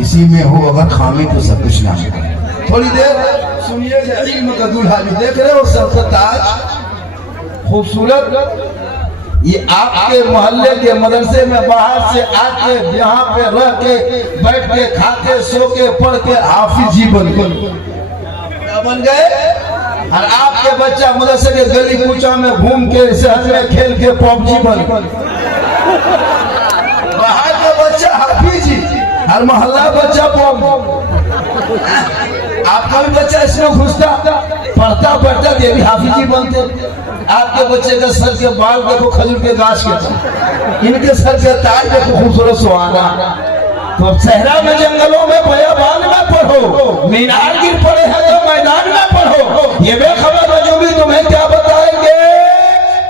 इसी में हो अगर खामी तो सब कुछ ना हो। थोड़ी देर सुनिए, इल्म का दूल्हा भी देख रहे हो, सबसे ताज खूबसूरत। ये आपके मोहल्ले के मदरसे में बाहर से आके यहाँ पे रह के बैठ के खाते सो के पढ़ के हाफिज जी बन गए। और आपके बच्चा मदरसे के गली कूचा में घूम के शहर में खेल के पबजी बन बाहर का बच्चा हाफिज जी और मोहल्ला बच्चा पब। आपका भी बच्चा इसमें घुसता पढ़ता पढ़ता ये भी हाफिज जी बनते। आपके बच्चे का सर के बाल देखो खजूर के गाछ के, इनके सर के ताज देखो खूबसूरत सुहाना। तो सहरा में जंगलों में बयाबान में पढ़ो, मीनार गिर पड़े हैं तो मैदान में पढ़ो। ये बेखबर जो भी तुम्हें क्या बताएंगे,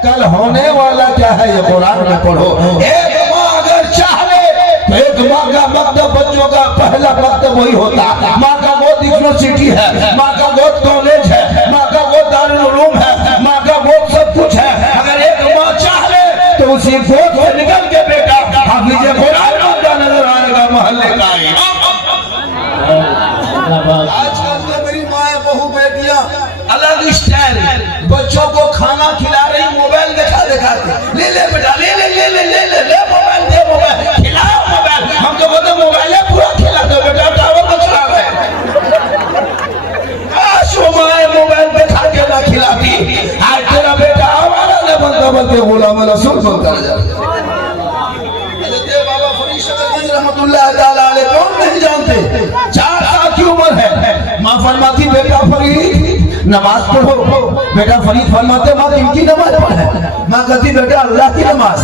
कल होने वाला क्या है ये कुरान में पढ़ो। एक माँ अगर चाहे तो एक माँ का मकतब बच्चों का पहला मकतब वही होता। माँ का गोद यूनिवर्सिटी है, माँ का गोद कॉलेज है, माँ का गोद दारुल उलूम है, माँ का गोद सब कुछ है। अगर एक माँ चाहे तो उसी गोद से निकल के बेटा हाफिज कुरान बनता नजर आएगा मोहल्ले का। आजकल तो मेरी माँ बहू बेटियां अलग स्टाइल, बच्चों को खाना खिला रही मोबाइल दिखा दिखा के, ले ले बेटा ले ले ले ले ले ले ले मोबाइल दे, मोबाइल खिलाओ मोबाइल। हम तो बोलते मोबाइल है पूरा खिला दो बेटा, टावर को चला रहे। माए मोबाइल दिखा के ना खिलाती, आज तेरा बेटा हमारा न बनता बनते गुलाम रसूल बनता जा। बाबा फरीद शगरगंज रहमतुल्लाह ताला अलैह कौन नहीं जानते, 4 साल की उम्र है। माँ फरमाती बेटा फरीद नमाज पढ़ो। बेटा फरीद फरमाते माँ इनकी नमाज पढ़े। माँ कहती बेटा अल्लाह की नमाज।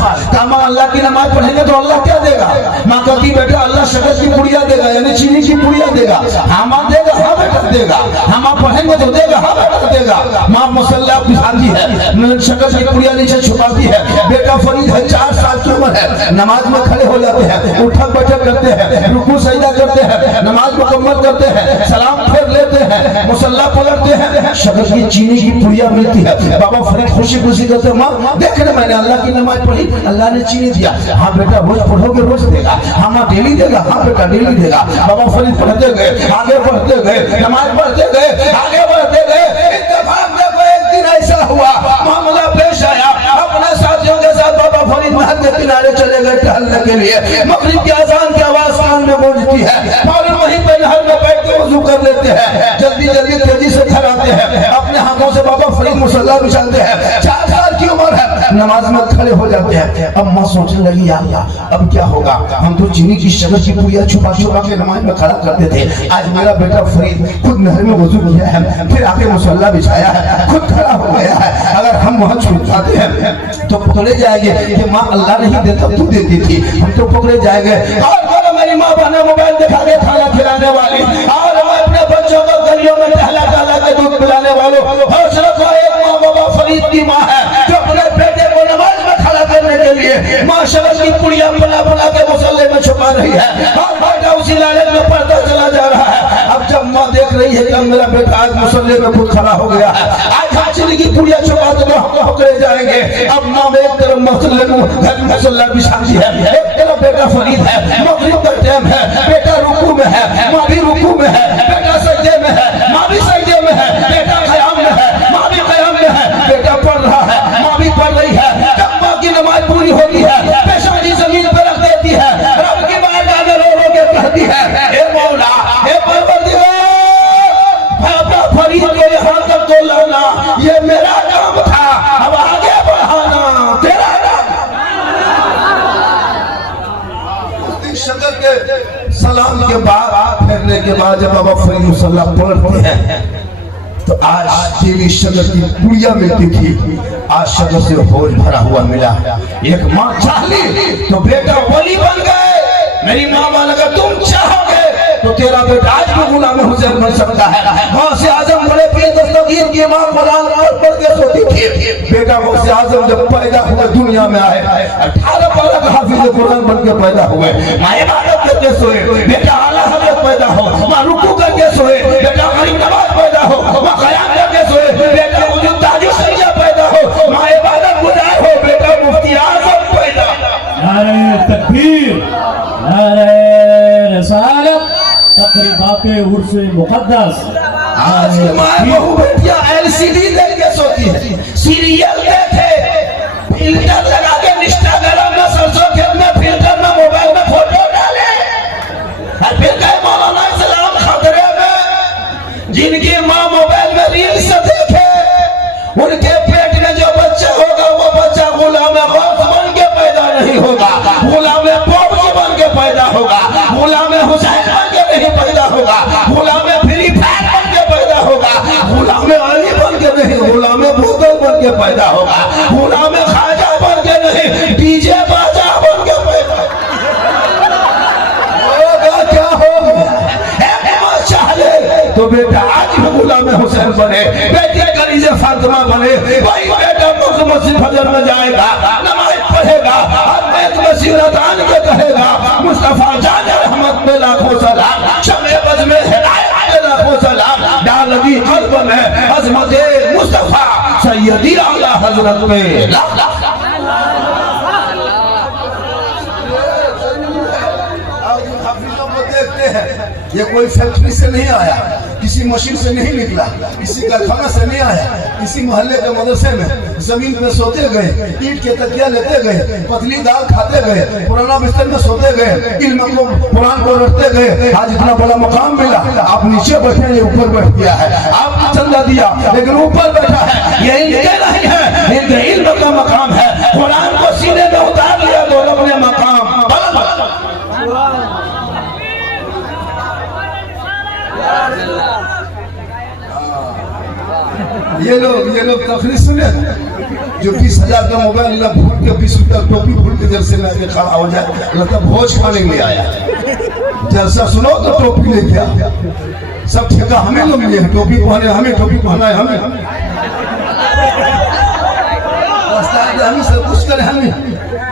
माँ अल्लाह की नमाज पढ़ेंगे तो अल्लाह क्या देगा? माँ कहती बेटा अल्लाह शक्कर की पुड़िया देगा, यानी चीनी की पुड़िया देगा। हाँ माँ देगा, हाँ बेटा देगा। हाँ माँ पढ़ेंगे तो देगा, हाँ बेटा देगा। माँ मुसल्ला बिछाती है, शक्कर की पुड़िया नीचे छुपाती है। बेटा फरीद है 4 साल की उम्र है, नमाज में खड़े हो जाते हैं, उठक बैठक करते हैं, रुकू सजदा करते हैं, नमाज मुकम्मल करते हैं, सलाम फेर लेते हैं, मुसल्ला पलटते हैं, शक्कर की चीनी की पुड़िया मिलती है। बाबा फरीद खुशी खुशी कहते माँ देख रहे मैंने अल्लाह की नमाज पढ़ी, अल्लाह ने चीनी दिया। हाँ बेटा रोज पढ़ोगे रोज देगा। हाँ माँ डेली देगा, हाँ बेटा डेली देगा। बाबा फरीद पढ़ते गए, आगे बढ़ते गए, नमाज पढ़ते गए, आगे बढ़ते गए। इत्तेफाक देखो एक दिन ऐसा हुआ मामला पेश आया, अपने साथियों के साथ बाबा फरीद नहर के किनारे चले गए टहलने के लिए। मगरिब की अजान की आवाज कान में गूंजती है, फौरन वहीं पे नहर में बैठ के वुजू कर लेते हैं, जल्दी जल्दी तेजी से घर आते हैं, अपने हाथों से बाबा फरीद मुसल्ला बिछाते हैं। 4 साल की उम्र है, नमाज में खड़े हो जाते हैं। अब माँ सोचने लगी या अल्लाह अब क्या होगा, हम तो चीनी की शक्कर की पुड़िया छुपा छुपा के नमाज में खड़ा करते थे, आज मेरा बेटा फरीद खुद नहर में वुजू किया है, फिर आके मुसल्ला बिछाया है, खुद खड़ा हो गया है। अगर हम वहाँ छुप जाते हैं तो पकड़े जाएंगे कि माँ अल्लाह नहीं देता तू देती थी, हम तो पकड़े जाएंगे। और बोलो मेरी माँ बना मोबाइल दिखा के खाना खिलाने वाली, और अपने बच्चों को गलियों में टहला टहला के दूध पिलाने वालों, हौसला को एक माँ बाबा फरीद की माँ है जो अपने बेटे को नमाज में खड़ा करने के लिए माँ शक्कर की पुड़िया बना बना के मुसल्ले में छुपा रही है, और बेटा उसी लालच में पढ़ता चला जा रहा है। अब जब माँ देख रही है कि मेरा बेटा आज मुसल्ले में खुद खड़ा हो गया है, आज हम चीनी की पुड़िया छुपा तो हम पकड़े जाएंगे। अब माँ एक तरफ मुसल्ले में घर में मुसल्ला बिछाती है, एक तरफ बेटा फरीद है, मगरिब का टाइम है, बेटा रुकू में है, माँ भी रुकू में है, बेटा सजदे में है, माँ भी सजदे में है, बेटा क़याम में है, माँ भी क़याम में है, बेटा पढ़ रहा है, माँ भी पढ़ रही है। जब माँ की नमाज पूरी होती है, पेशानी जमीन पर रख देती है, रब की बारगाह में रो रो के कहती है हे मौला हे परवरदिगार, अपना फरीद को यहाँ तक तो लाना, ये मेरा काम था, अब आगे बढ़ाना तेरा शक्कर के सलाम के बाद फेरने के बाद जब बाबा फरीद मुसल्ला पढ़ते हैं तो आज देवी शक्कर की पुड़िया मिलती थी, आज शक्कर से होश भरा हुआ मिला। एक माँ चाहली तो बेटा वली बन गए। मेरी माँ मान अगर तुम चाहोगे तो तेरा बेटा आज भी गुलाम हुसैन बन सकता है। गौसे आजम बड़े पीर दस्तगीर की माँ कुरान पढ़ के सोती थी। बेटा गौसे आजम जब पैदा हुए दुनिया में आए, 18 पारा का हाफिज कुरान बन के पैदा हुए। माँ इबादत करके सोए, बेटा आला हजरत पैदा हो, माँ रुकू करके सोए, बेटा गरीब नवाज पैदा हो, माँ क़याम करके सोए, बेटा वजूद ताजु सैयद पैदा हो, माँ इबादत गुजार हो, बेटा मुफ्ती आज़म पैदा। नारे तकबीर, नारे रिसालत। तकरीबात उर्स मुकद्दस। आज के माँ बहू बेटियां एलसीडी देख के सोती है, सीरियल देखे, फिल्टर लगा के इंस्टाग्राम में सरसों खेत में फिल्टर में मोबाइल में फोटो डाले, और फिर कहे मौलाना इस्लाम खतरे में। जिनकी माँ मोबाइल में रील्स देखे, उनके पेट में जो बच्चा होगा वो बच्चा गुलाम गौस बन के पैदा नहीं होगा, गुलाम पोपी बन के पैदा होगा, गुलाम हुसैन बन के नहीं पैदा होगा, गुलाम फ्री फायर बन के पैदा होगा, गुलाम अली बन के नहीं, गुलाम बोतल बन के पैदा होगा, गुलाम खाजा बन के नहीं, डीजे बाजा बन के पैदा होगा। क्या होगा चाहे तो बेटा आज भी गुलाम हुसैन बने, बेटे कलीजे फातिमा बने, भाई बेटा मस्जिद फजर में जाएगा, नमाज पढ़ेगा, मस्जिद अजान के कहेगा, मुस्तफा जान रहमत में लाखों सलाम, शमे बज में हिदायत में लाखों सलाम, डालगी कल्ब में अजमत मुस्तफा सैयदी आला हजरत में देखते हैं। ये कोई फैक्ट्री से नहीं आया, किसी मशीन से नहीं निकला, किसी कारखाना से नहीं आया, किसी मोहल्ले के मदरसे में जमीन पे सोते गए, ईंट के तकिया लेते गए, पतली दाल खाते गए, पुराना बिस्तर में सोते गए, इल्म को कुरान को रटते गए, आज इतना बड़ा मकाम मिला। आप नीचे बैठे, ये ऊपर बैठ गया है, आपने चंदा दिया लेकिन ऊपर बैठा है, ये इनके नहीं है, इनके इल्म का मकाम है। कुरान को सीने में उतार लिया तो अपने मकाम ये लोग तकरीर सुने जो 20,000 का मोबाइल ना भूल के 20 रुपया टोपी भूल के जलसे में आके खड़ा हो जाए, लगता भोज खाने में आया। जलसा सुनो तो टोपी लेके आ, सब ठेका हमें लोग लिए, टोपी पहने हमें, टोपी पहना है हमें, हम सब कुछ करे हमें,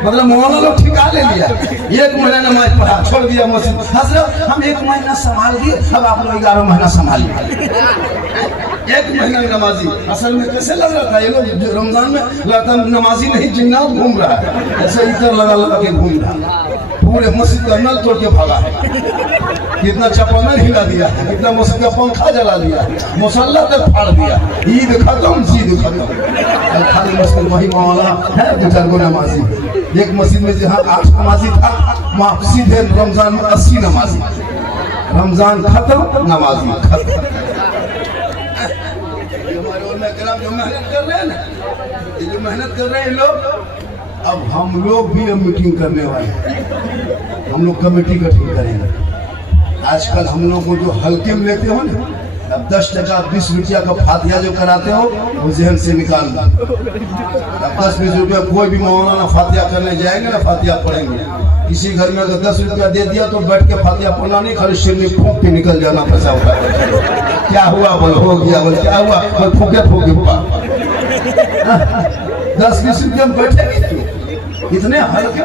मतलब मौलाना लोग ठिका ले लिया। एक महीना नमाज पढ़ा छोड़ दिया मस्जिद, हजरत हम 1 महीना संभाल दिए, अब आप लोग 11 महीना संभालिए। 1 महीना नमाजी असल में कैसे लग रहा था, ये लोग रमजान में लगता नमाजी नहीं जिन्नात घूम रहा है, ऐसे इधर लगा के घूम रहा, पूरे मस्जिद का नल तोड़ के भागा है, कितना चपानल हिला दिया, कितना मस्जिद का पंखा जला दिया, मुसल्ला तक फाड़ दिया। ईद खत्म, जीद खत्म, खाली मस्जिद वही मौलाना है, 2-4 गो नमाजी। एक मस्जिद में जहाँ 8 नमाजी था, वहाँ सीधे रमजान में 80 नमाजी, रमजान खत्म नमाजी खत्म। जो मेहनत कर रहे हैं ना, ये जो मेहनत कर रहे हैं लोग, अब हम लोग भी अब मीटिंग करने वाले हैं, हम लोग कमेटी गठित करेंगे। आजकल हम लोग को जो हल्के में लेते हो ना, अब 10 टका 20 रुपया का फातिया जो कराते हो वो जहन से निकाल दो। अब 10-20 रुपया कोई भी मौलाना फातिया करने जाएंगे ना, फातिया पढ़ेंगे, किसी घर में अगर 10 रुपया दे दिया तो बैठ के फातिया पढ़ना नहीं, खाली शिरनी फूंक के निकल जाना, पैसा उठा क्या हुआ बोल, हो गया बोल, क्या हुआ बोल, फूके हुआ। 10-20 रुपया में बैठेंगे, इतने हल्के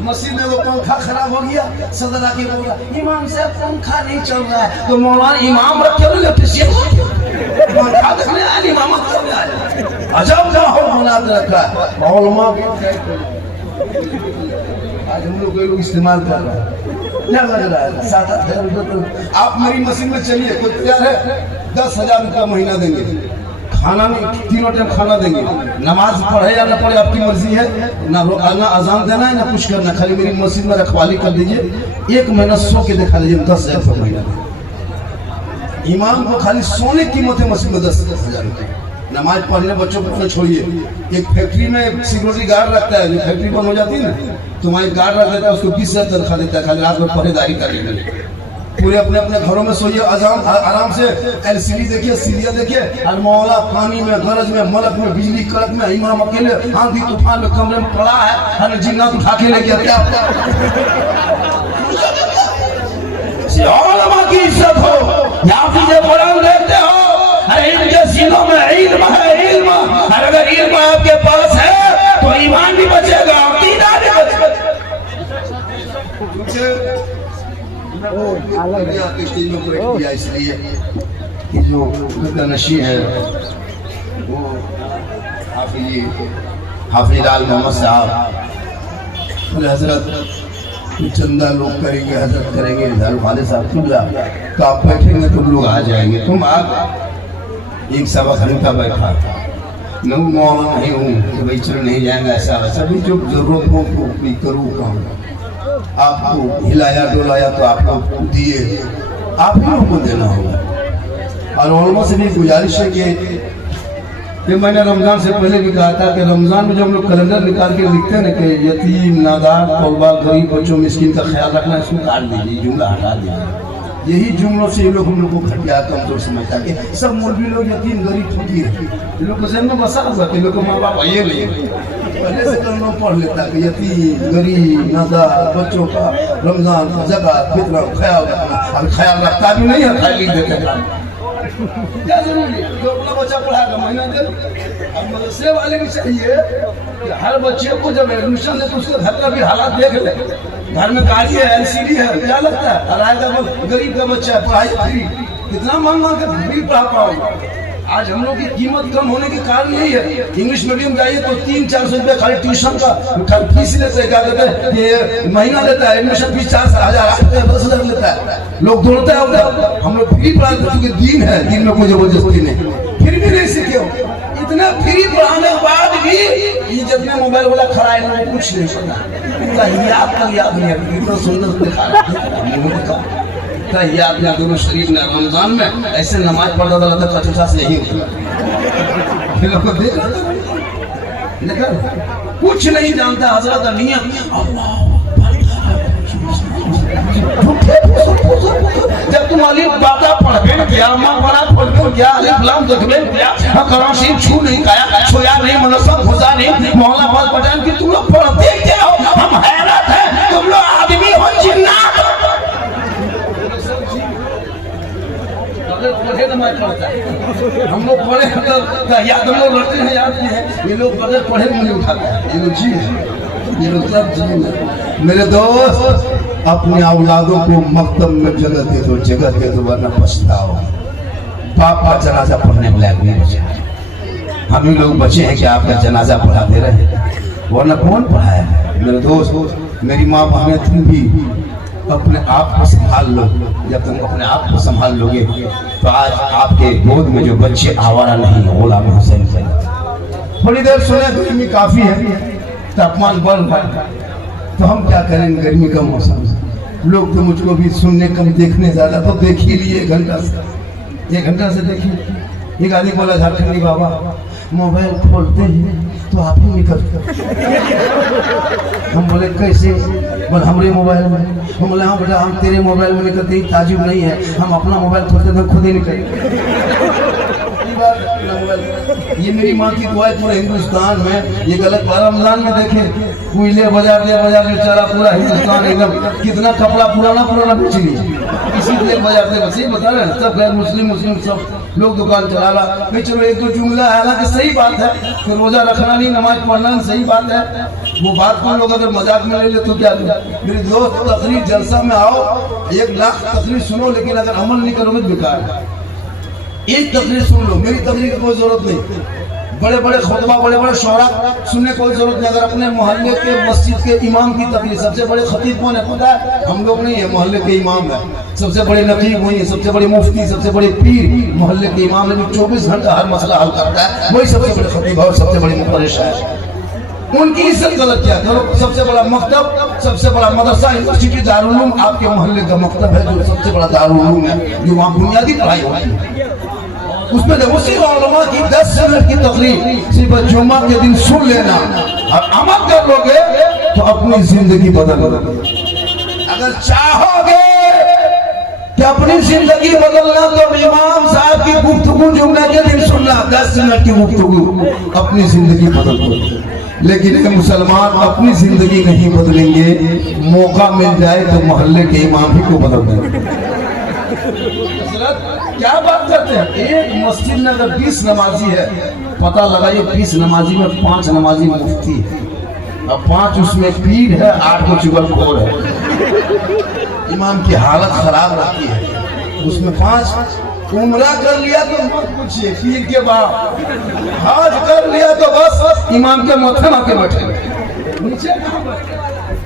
मस्जिद में वो पंखा खराब हो गया, सदर आके बोला इमाम साहब पंखा नहीं चल रहा है, तो मौलाना इमाम रखे हुए पंखा देखने आए, इमाम करने आए, अजब माहौल बना रखा है। मौलमा आज हम लोग इस्तेमाल कर रहे हैं, क्या लग रहा है 7-8 रुपये। आप मेरी मशीन में चलिए, कोई तैयार है, 10,000 रुपया महीना देंगे, खाना नहीं, 3 टाइम खाना देंगे, नमाज पढ़े या ना पढ़े आपकी मर्जी है, ना अजान देना है ना कुछ करना, खाली मेरी मस्जिद में रखवाली कर दीजिए, 1 महीना सो के दिखा दीजिए, 10,000 रुपये महीना। इमाम को खाली सोने की कीमत है मस्जिद में 10,000 रुपये। नमाज पढ़ने बच्चों को छोड़िए, एक फैक्ट्री में सिक्योरिटी गार्ड रखता है, जो फैक्ट्री बंद हो जाती है ना तो वहाँ गार्ड रख देता है, उसको 20,000 तनख्वाह देता है, खाली रात में पहरेदारी करने के लिए। पूरे अपने अपने घरों में सोइए, आराम से एलसीडी देखिए, सीरियल देखिए, और मौला पानी में, गरज में, मलक में, बिजली कड़क में, इमाम अकेले आंधी तूफान में कमरे में पड़ा है, अरे जिन्नात उठा के ले गया क्या की इज्जत हो, या कुरान देखते हो, अरे इनके सीनों में इल्म है, इल्म, और अगर इल्म आपके पास है तो ईमान भी बचेगा, अकीदा भी बचेगा। स्टेज में ब्रेक किया इसलिए कि जो नशी है वो हाफिज लाल मोहम्मद साहब हजरत चंदा लोग करेंगे, हजरत करेंगे, इधर वाले साहब किबला, तो आप बैठेंगे तुम लोग आ जाएंगे। तुम आप एक सवा घंटा बैठा मैं मौला नहीं हूँ कि भाई चलो नहीं जाएंगे, ऐसा वैसा भी जो जरूरत हो तो भी करूँ काम। आपको हिलाया डोलाया तो आप लोग दिए, आप ही लोग को देना होगा। और उलमा से भी गुजारिश है कि मैंने रमज़ान से पहले भी कहा था कि रमज़ान में जो हम लोग कैलेंडर निकाल के लिखते हैं ना कि यतीम, नादार, तौबा, गरीब बच्चों, मिस्किन का ख्याल रखना, इसको काट दीजिए, जुमला हटा दीजिए। यही जुमलों से ये लोग हम लोग को घटिया कमजोर समझता कि सब मौलवी लोग यतीम, गरीब, फकीर है। ये लोग को जहन में बसा हुआ कि लोग को माँ बाप ये नहीं, पहले से तो लोग पढ़ लेता कि यतीम, गरीब, नादार बच्चों का रमज़ान का ज़कात, फितरा ख्याल रखना। अब ख्याल रखता भी नहीं है, खाली लिख देते हैं। क्या जरूरी है? जो अपना बच्चा पढ़ाएगा महीना दे। अब मदरसे वाले भी चाहिए कि हर बच्चे को जब एडमिशन दे तो उसके घर का भी हालात देख ले। घर में गाड़ी है, एलसीडी है, क्या लगता है अराएगा गरीब का बच्चा है, पढ़ाई फ्री, कितना मांग मांग कर फ्री पढ़ा पाओगे। आज हम लोग की कीमत कम होने के कारण यही है। इंग्लिश मीडियम जाइए तो 300-400 रुपये खाली ट्यूशन का फीस लेते हैं, क्या कहते हैं ये महीना लेता है, एडमिशन फीस 4,000 10,000 लेता है। लोग दौड़ते हैं उधर, हम लोग फ्री पढ़ाते क्योंकि दीन है, दीन में कोई जबरदस्ती नहीं, फिर भी नहीं सीखे हो। इतना फ्री पढ़ाने के बाद भी ये जितने मोबाइल वाला खड़ा है लोग कुछ नहीं पता, याद नहीं है, इतना सुंदर दिखा याद ना दोनों शरीफ ने रमजान में ऐसे नमाज पढ़ता था कचूसा से यही होता देखा कुछ नहीं जानता हजरत नियत जब तुम अलीफ बाता पढ़बे क्या मां बना पढ़बे क्या अलीफ लाम देखबे क्या कुरान शरीफ छू नहीं काया छोया नहीं मनसब खुदा नहीं मौला अब्बास पठान की तुम लोग पढ़ते क्या हो? हम हैरत है, तुम लोग आदमी हो जिन्नात। पढ़े नमाज पढ़ता है, हम लोग पढ़े तो याद हम लोग रखते हैं, याद नहीं है। ये लोग बगैर पढ़े नहीं उठाते हैं, ये लोग जी है, ये लोग सब जी है। मेरे दोस्त अपने औलादों को मकतब में जगह दे दो, जगह दे दो, वरना पछताओ। बाप का जनाजा पढ़ने में लायक नहीं बचे, हम ही लोग बचे हैं कि आपका जनाजा पढ़ा दे रहे हैं, वरना कौन पढ़ाया है। मेरे दोस्त मेरी माँ बहनें, तुम भी अपने आप को संभाल लो। जब तुम अपने आप को संभाल लोगे तो आज आपके गोद में जो बच्चे आवारा नहीं है, गुलाम हुसैन से। थोड़ी देर सुने, गर्मी काफी है, तापमान बढ़ रहा है, तो हम क्या करेंगे? गर्मी का मौसम, लोग तो मुझको भी सुनने कम, देखने ज्यादा, तो देख ही लिए 1 घंटा से देखिए। एक आदमी बोला झारखंडी बाबा मोबाइल खोलते हैं तो आप ही निकलते। हम बोले कैसे? बोले हमारे मोबाइल में। हम बोले हाँ बेटा, हम तेरे मोबाइल में निकलते ही ताजुब नहीं है, हम अपना मोबाइल खोलते तो खुद ही निकलते। ये मेरी माँ की दुआ है पूरे हिंदुस्तान में। ये गलत रमजान में देखे कोयले बाजार बेचारा पूरा हिंदुस्तान एकदम कितना कपड़ा पुराना बेच लिया, इसी लिए बाजार दे। बस ये बता रहे हैं सब गैर मुस्लिम सब लोग दुकान चला ला नहीं। चलो एक दो जुमला है, हालांकि सही बात है कि रोजा रखना नहीं, नमाज पढ़ना सही बात है। वो बात को लोग अगर मजाक में ले ले तो क्या? मेरे दोस्त तकरीर जलसा में आओ, 1 लाख तकरीर सुनो, लेकिन अगर अमल नहीं करोगे बेकार है। एक तकरीर सुन लो, मेरी तकरीर की कोई जरूरत नहीं, बड़े बड़े खुतबा, बड़े बड़े शौरा सुनने कोई जरूरत नहीं। अगर अपने मोहल्ले के मस्जिद के इमाम की तकरीर, सबसे बड़े खतीब कौन है पता है? हम लोग नहीं है, मोहल्ले के इमाम है। सबसे बड़े नकीब वही है, सबसे बड़े मुफ्ती, सबसे बड़े पीर मोहल्ले के इमाम है, जो 24 घंटा हर मसला हल करता है, वही सबसे बड़े खतीब और सबसे बड़ी मुफर्रिश है। उनकी इज्जत गलत क्या करो? सबसे बड़ा मकतब, सबसे बड़ा मदरसा, यूनिवर्सिटी, दारुल उलूम आपके मोहल्ले का मकतब है, जो सबसे बड़ा दारुल उलूम है, जो वहाँ बुनियादी पढ़ाई होती है। उसमें उसी उलमा की 10 मिनट की तकरीर सिर्फ जुम्मा के दिन सुन लेना और अमल कर लोगे तो अपनी जिंदगी बदल लोगे। अगर चाहोगे कि अपनी जिंदगी बदलना तो इमाम साहब की गुफ्तगू जुम्मे के दिन सुनना, 10 मिनट की गुफ्तगू, अपनी जिंदगी बदल दो। लेकिन मुसलमान अपनी जिंदगी नहीं बदलेंगे, मौका मिल जाए तो मोहल्ले के इमाम ही को बदल देंगे। क्या बात करते हैं? एक मस्जिद में अगर 20 नमाजी है, पता लगाइए 20 नमाजी में 5 नमाजी मुफ्ती है और 5 उसमें पीर है, 8 को चुगलखोर है। इमाम की हालत खराब रहती है। उसमें 5 उम्रा कर लिया तो मत पूछिए, पीर के बाद हज कर लिया तो बस इमाम के माथे माथे बैठे नीचे।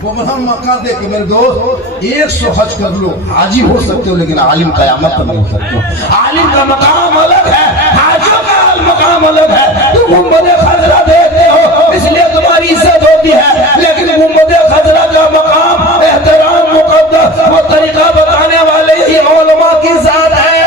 वो हम मक्का दे के मेरे दोस्त 100 हज कर लो, हाजी हो सकते हो, लेकिन आलिम कयामत तक नहीं हो सकते हो। आलिम का मकाम अलग है, हाजियों का मकाम अलग है। तुम गुंबद खजरा देखते हो इसलिए तुम्हारी इज्जत होती है, लेकिन गुंबद खजरा का मकाम एहतराम मुकद्दस वो तरीका बताने वाले ही उलमा की जात है।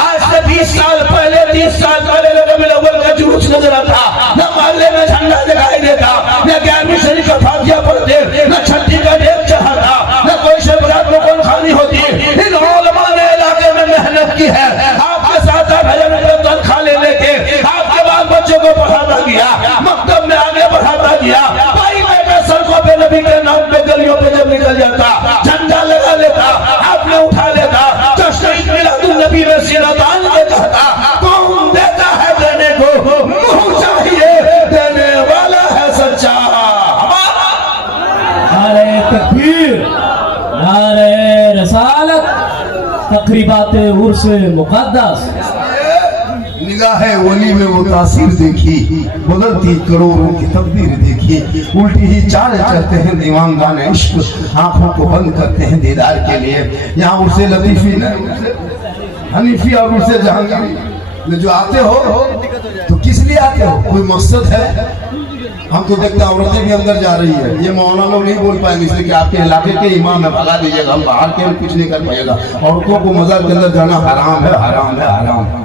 आज से 20 साल पहले 30 साल पहले रबीउल अव्वल का जुलूस नजर आता, न मोहल्ले में झंडा दिखाई देता, न 11वीं शरीफ का फातिहा पढ़ते, न छठी का डेग चढ़ाता, न कोई शब रात में कौन खानी होती। इन उलमा ने इलाके में मेहनत की है, आपके साथ भजन में तनख्वाह ले लेके आपके बाल बच्चों को पढ़ाता गया, मकतब में आगे बढ़ाता गया। भाई बेटा सड़कों पे नबी के नाम पे गलियों पे जब निकल जाता, झंडा लगा लेता, आपने उठा लेता, जश्न मिलादुन नबी में सीना तान के कहता, कौन देता है देने को, मुंह चाहिए देने वाला है सच्चा। नारे तकबीर, नारे रसालत, तकरीबात उर्स मुकद्दस। निगाहे वली में वो तासीर देखी, बदलती करोड़ों की तकदीर देखी, उल्टी ही चाल चलते हैं दीवानगान इश्क, आंखों को बंद करते हैं दीदार के लिए। यहाँ उर्से लतीफी हनीफी और उर्से जहांगीर जो आते हो तो किस लिए आते हो, कोई मकसद है? हम तो देखते हैं औरतें भी अंदर जा रही है, ये मौलाना लोग नहीं बोल पाएंगे इसलिए कि आपके इलाके के इमाम है, भगा दीजिएगा, हम बाहर के कुछ नहीं कर पाएगा। औरतों को मजार के अंदर जाना हराम है, हराम है, हराम है।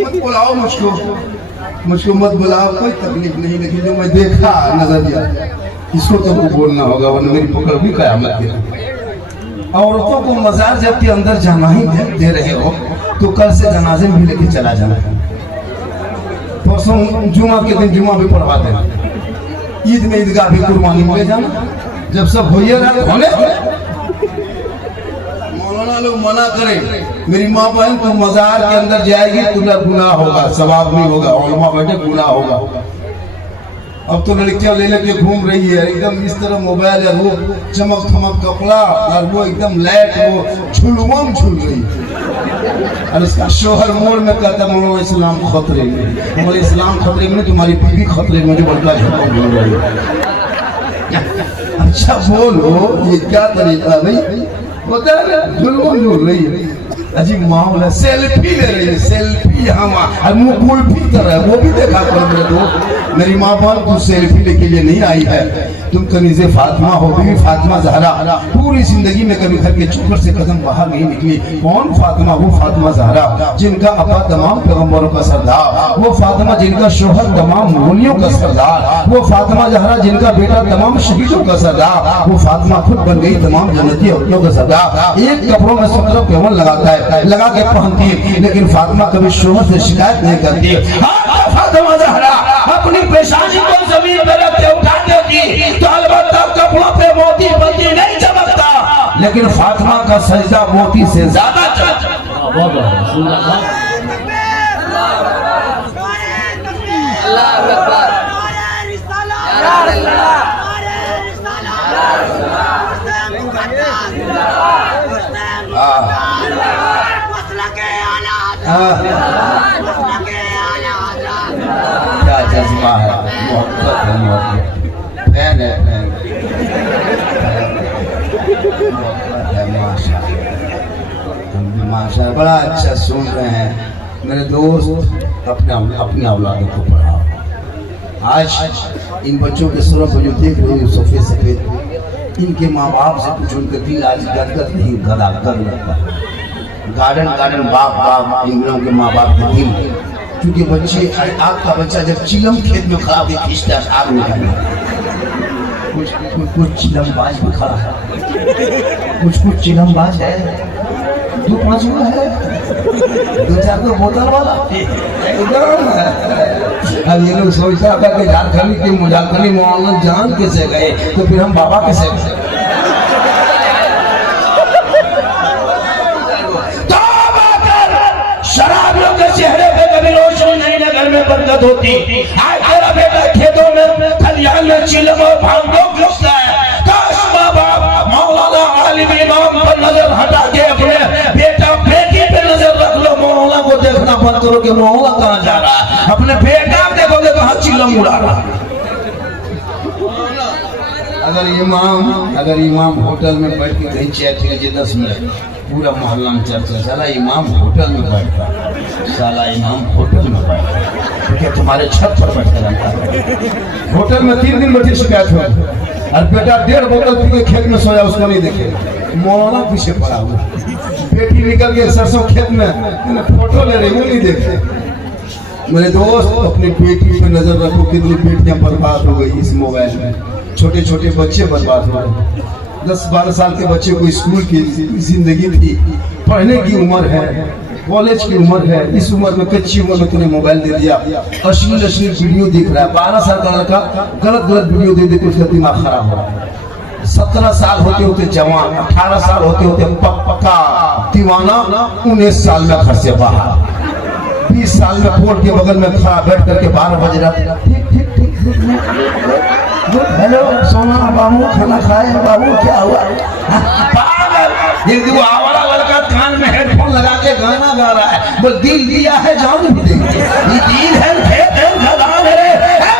मत बुलाओ मुझको मत बुलाओ, कोई तकलीफ नहीं, लेकिन जो मैं देखा नजरिया इसको तुमको बोलना होगा, वरना मेरी पकड़ भी कयामत की। औरतों को मजार जब के अंदर जाना ही दे रहे हो तो कल से जनाजे भी लेके चला जाना। परसों जुमा के दिन जुमा भी पढ़वाते हैं, ईद में ईदगाह भी कुर्बानी ले जाना, जब सब होइए होने मौलाना लोग मना करें, मेरी माँ बहन तो मजार के अंदर जाएगी तुम्हारा गुनाह होगा, सवाब नहीं होगा, उलमा बैठे गुनाह होगा। अब तो लड़कियां ले लेके घूम रही है एकदम इस तरह मोबाइल है, वो चमक थमक कपड़ा और वो एकदम लाइट, वो झुलवम झूल रही है। और उसका शोहर मोड़ में कहता है इस्लाम खतरे में, और इस्लाम खतरे में, तुम्हारी बीवी खतरे में, जो बड़का झटका बोल रही है। अच्छा बोलो, ये क्या तरीका भाई होता है? झुलवम झूल रही है, अजीब माहौल है, सेल्फी ले रही है, सेल्फी हम कुल्फी तरह वो भी देखा कर मेरे दोस्त। मेरी माँ बहन तू सेल्फी लेके लिए नहीं आई है, तुम कनीज़े फातिमा हो, बीवी फातिमा ज़हरा, पूरी जिंदगी में कभी घर के चौखट से कदम बाहर नहीं निकली। कौन फातिमा? वो फातिमा ज़हरा जिनका अपा तमाम पैगंबरों का सरदार, वो फातिमा जिनका शोहर तमाम मोलियों का सरदार, वो फातिमा ज़हरा जिनका बेटा तमाम शहीदों का सरदार, वो फातिमा खुद बन गई तमाम जन्नती औरतों का सरदार। एक कपड़ों में 17 पेवन लगाता है, लगा के पहनती है, लेकिन फातिमा कभी शोहर से शिकायत नहीं करती। फातिमा ज़हरा अपनी पेशानी को जमीन पर रख के उठाती थी तो अलबत्ता कपड़ों पे मोती बत्ती नहीं चमकता, लेकिन फातिमा का सजदा मोती से ज्यादा चमकता। क्या जज्बा है, मोहब्बत है, मोहब्बत फैन है, फैन मोहब्बत है। माशा हम भी माशा बड़ा अच्छा सुन रहे हैं मेरे दोस्त। अपने औलादों को पढ़ाओ। आज इन बच्चों के सुरों को जो देख रहे हो सफेद सफेद, इनके माँ बाप से कुछ उनके दिल आज गदगद नहीं गदागद लगता। गार्डन बाप इन लोगों के माँ बाप के दिल, क्योंकि बच्चे आपका बच्चा जब चिलम खेत में खड़ा होकर खींचता है आग निकालने, कुछ चिलमबाज भी खड़ा है, कुछ चिलमबाज है, 2-5 है, 2-4 तो बोतल वाला एकदम। अब ये लोग सोचता था कि झारखंडी के मुजाखली मौलाना जान कैसे गए, तो फिर हम बाबा कैसे गए? शराबियों के चेहरे पे कभी रोशनी नहीं, न घर में बरकत होती। आज तेरा बेटा खेतों में खलियान में चिलम और भांगों घुसता है। काश माँ बाप मौलाना आलिम इमाम पर नजर हटा के अपने बेटा बेटी पे नजर रख लो। मौलाना को देखना बंद करो कि मौलाना कहाँ जा रहा है, अपने बेटा देखोगे कहाँ चिलम उड़ा रहा है। अगर इमाम होटल में बैठ के कहीं चैट कीजिए 10 मिनट, पूरा मोहल्ला में चर्चा, साला इमाम होटल में बैठता, साला इमाम होटल में बैठता, क्या तुम्हारे छत पर बैठा रहता है? होटल में 3 दिन बैठी शिकायत हो, और बेटा 1.5 बोतल पी के खेत में सोया, उसको नहीं देखे, मौलाना पीछे पड़ा हुआ, बेटी निकल के सरसों खेत में फोटो ले रही, वो नहीं देखते। मेरे दोस्त, अपनी बेटी पे नजर रखो, कितनी बेटियां बर्बाद हो गई इस मोबाइल में, छोटे छोटे बच्चे बर्बाद हो गए। 10-12 साल के बच्चे को स्कूल की जिंदगी थी, पढ़ने की उम्र है, कॉलेज की उम्र है, इस उम्र में कच्ची उम्र में तूने मोबाइल दे दिया, अश्लील वीडियो दिख रहा है। 12 साल का लड़का गलत वीडियो दे के उसका दिमाग खराब हो रहा है। 17 साल होते होते जवान, 18 साल होते होते पक्का दीवाना, 19 साल में घर से बाहर, 20 साल में पोल के बगल में खड़ा बैठ करके 12 बजे रात, ठीक ठीक ठीक, हेलो सोना बाबू, खाना खाए बाबू, क्या हुआ? वो आवारा लड़का कान में हेडफोन लगा के गाना गा रहा है, बोल दिल दिया है जान भी देंगे, दिल है खेत है खदान है रे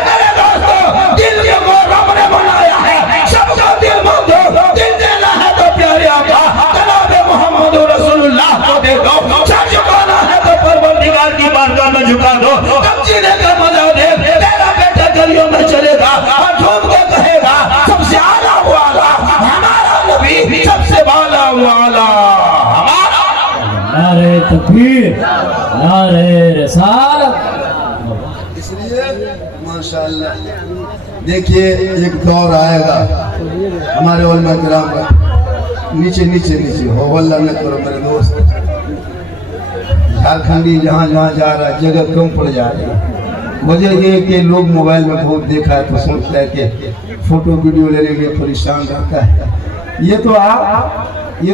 मेरे दोस्तों, दिल को रब ने बनाया है, सबका दिल मांगो, दिल देना है तो प्यारे आका जनाब मोहम्मद रसूलुल्लाह को दे दो, सर झुकाना है तो परवरदिगार की बारगाह में झुका दो, कब जीने का मजा दे, तेरा बेटा गलियों में चलेगा और ठोक के कहेगा सबसे आला वाला हमारा नबी, सबसे वाला वाला हमारा। नारे तकबीर, नारे रिसालत। इसलिए माशाअल्लाह, देखिए एक दौर आएगा हमारे उलमा किराम का, नीचे नीचे नीचे हो वल्ला न करो मेरे दोस्त, झारखंडी जहाँ जहाँ जा रहा है जगह कम पड़ जा रही है। वजह ये कि लोग मोबाइल में बहुत देखा है तो सोचता है कि फोटो वीडियो लेने में परेशान रहता है। ये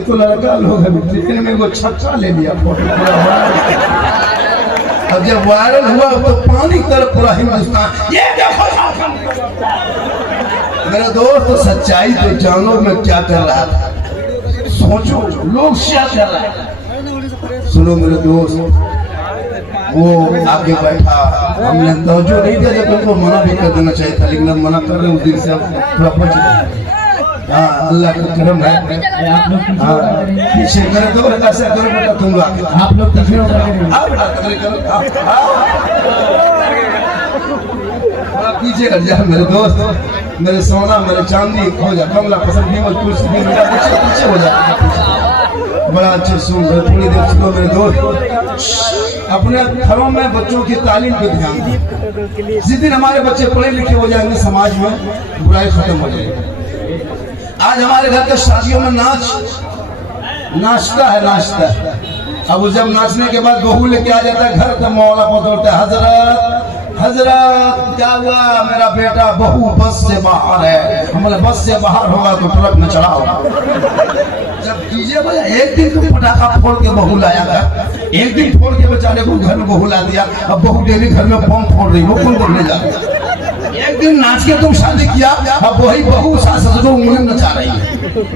तो लड़का लोग है, ट्रेन में वो छक्का ले लिया, फोटो पूरा अब जब वायरल हुआ तो पानी कर पूरा हिंदुस्तान, ये देखो मेरा दोस्त, सच्चाई तो जानो में क्या कर रहा था, सोचो लोग क्या कर रहा है। सुनो मेरे दोस्त, वो आगे बैठा, हमने तवज्जो नहीं दिया, जब उनको मना भी कर देना चाहिए था, लेकिन अब मना कर रहे उस दिन से अब थोड़ा बच गए। हाँ, अल्लाह का करम है। हाँ, पीछे करे तो ऐसा करो बेटा, तुम लोग आप लोग तकरीर करो, पीछे हट जा मेरे दोस्त, मेरे सोना, मेरे चांदी, हो जा कमला पसंद भी, कुर्सी भी पीछे हो जा, बड़ा अच्छे सुन रहे, थोड़ी देर सुनो मेरे दोस्त। अपने घरों में बच्चों की तालीम पे ध्यान दें, जिस दिन हमारे बच्चे पढ़े लिखे हो जाएंगे समाज में बुराई खत्म हो जाएगी। आज हमारे घर के शादियों में नाचता है, अब वो जब नाचने के बाद बहू लेके आ जाता है घर, तो मौला पकड़ता है, हजरत क्या हुआ, मेरा बेटा बहू बस से बाहर है। हमारे बस से बाहर होगा तो ट्रक में चढ़ा होगा। जब डीजे बजा, एक दिन तो पटाखा फोड़ के बहू लाया था, एक दिन फोड़ के बेचारे को घर में बहू ला दिया, अब बहू डेली घर में बम फोड़ रही, वो कौन देखने जा रहा? एक दिन नाच के तुम शादी किया, अब वही बहू सास को उंगली नचा रही है।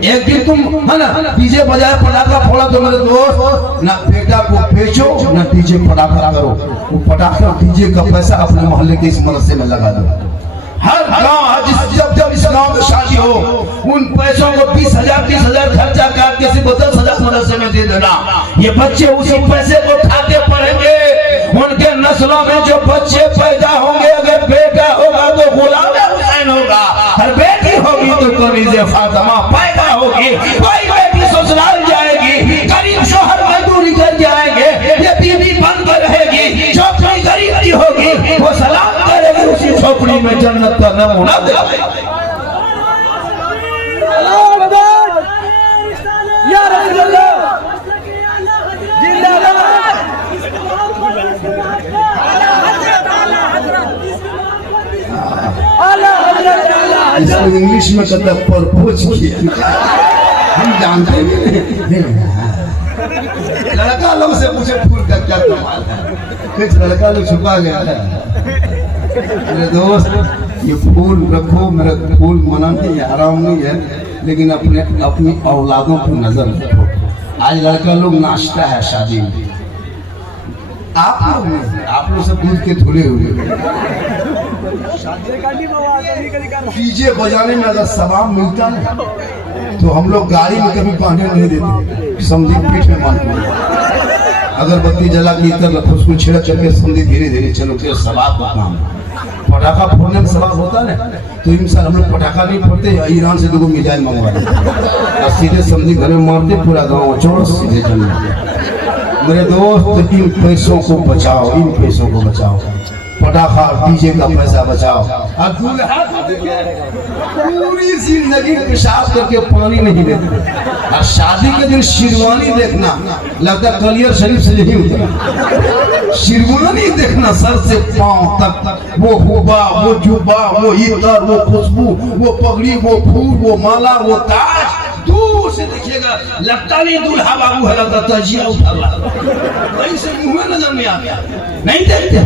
एक दिन तुम है ना डीजे बजाए, पटाखा फोड़ा, तो मेरे दोस्त ना बेटा को बेचो ना डीजे पटाखा करो, वो पटाखा डीजे का पैसा अपने मोहल्ले के इस मदरसे में लगा दो। हर गांव जब इस गांव में शादी हो, उन पैसों को 20,000 खर्चा करके सिर्फ 10,000 मदरसे में दे देना। ये बच्चे उसी पैसे को खाते पढ़ेंगे, उनके नस्लों में जो बच्चे पैदा होंगे, अगर बेटा होगा तो गुलाम हुसैन होगा, और बेटी होगी तो कनीज़े फातिमा पैदा होगी। कोई बेटी ससुराल जाएगी, गरीब शोहर मजदूरी कर जाएंगे, ये बीवी बन कर रहेगी, झोपड़ी गरीब की होगी, वो सलाम करेगी, उसी झोपड़ी में जन्नत का नमूना देगा। इसको इंग्लिश में कहता परपोज किया, हम जानते भी नहीं। लड़का लोग से पूछे फूल का क्या कमाल है, कुछ लड़का लोग छुपा गया है। मेरे दोस्त, ये फूल रखो, मेरा फूल मना नहीं है, हराम नहीं है, लेकिन अपनी औलादों पर नजर रखो। आज लड़का लोग नाचता है शादी में, आप लोग सब दूध के धुले हुए। डीजे बजाने में अगर सवाब मिलता ना तो हम लोग गाड़ी में कभी पहने नहीं देते, समझी पीठ में मानते। अगरबत्ती जला के इतर रखो, उसको छिड़क करके समझी धीरे धीरे चलो, फिर सवाब का काम। पटाखा फोड़ने में सवाब होता ना, तो इंसान हम लोग पटाखा नहीं फोड़ते, ईरान से 2 मिसाइल मंगवा देते और सीधे समझी घर में मारते, पूरा गाँव चोर सीधे चलते। मेरे दोस्त, इन पैसों को बचाओ, इन पैसों को बचाओ, पटाखा डीजे का पैसा बचाओ। और दूल्हा पूरी जिंदगी पेशाब करके पानी नहीं देते, और शादी के दिन शेरवानी देखना लगता कलियर शरीफ से नहीं उतरा। शेरवानी देखना सर से पांव तक, वो हुबा, वो जुबा, वो इतर, वो खुशबू, वो पगड़ी, वो फूल, वो माला, वो ताज, दूर से देखिएगा लगता नहीं दूल्हा बाबू है, लगता तजिया उठा रहा, कहीं से मुंह में नजर नहीं आता, नहीं देखते।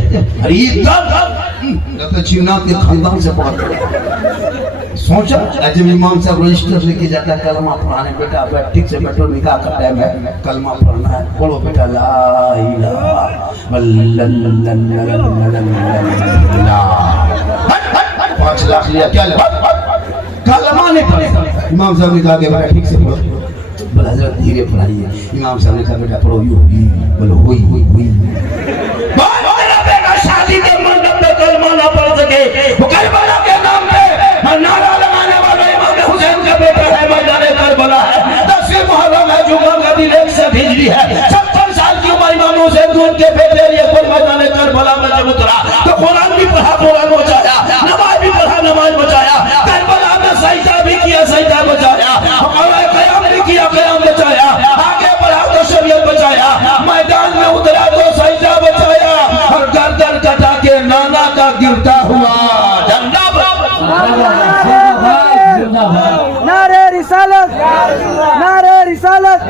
अरे लगता चिन्ना के खानदान से पढ़ा। सोचा जब इमाम साहब रजिस्टर लेके जाता है कलमा पढ़ाने, बेटा ठीक से बैठो, निकाह का टाइम है, कलमा पढ़ना है, पढ़ो बेटा ला इलाहा इल्लल्लाह। 5 लाख लिया, क्या ले कलमा नहीं पढ़े। इमाम साहब ने कहा कि बेटा ठीक से पढ़ो, बोला हजरत धीरे पढ़ाइए। इमाम साहब ने कहा बेटा पढ़ो, यू हुई, बोलो हुई हुई हुई। मेरा बेटा शादी के मंडप पे कलमा ना पढ़ सके, वो करबला के नाम पे नारा लगाने वाला इमाम हुसैन का बेटा है, मैदान करबला है, 10 मुहर्रम है, जुम्मा का दिन 1 हिजरी है, 70 साल की उम्र इमाम हुसैन के बेटे लिए कोई मैदान करबला में जब उतरा तो कुरान भी पढ़ा, कुरान बचाया, नमाज भी पढ़ा, नमाज बचाया, करबला में सजदा भी किया, सजदा बचाया, क़याम भी किया, क़याम बचाया, आगे बढ़ा तो शरीयत बचाया, मैदान में उतरा तो सजदा बचाया, और गर्दन कटा के नाना का गिरता हुआ झंडा। नारे रिसालत, नारे रिसालत,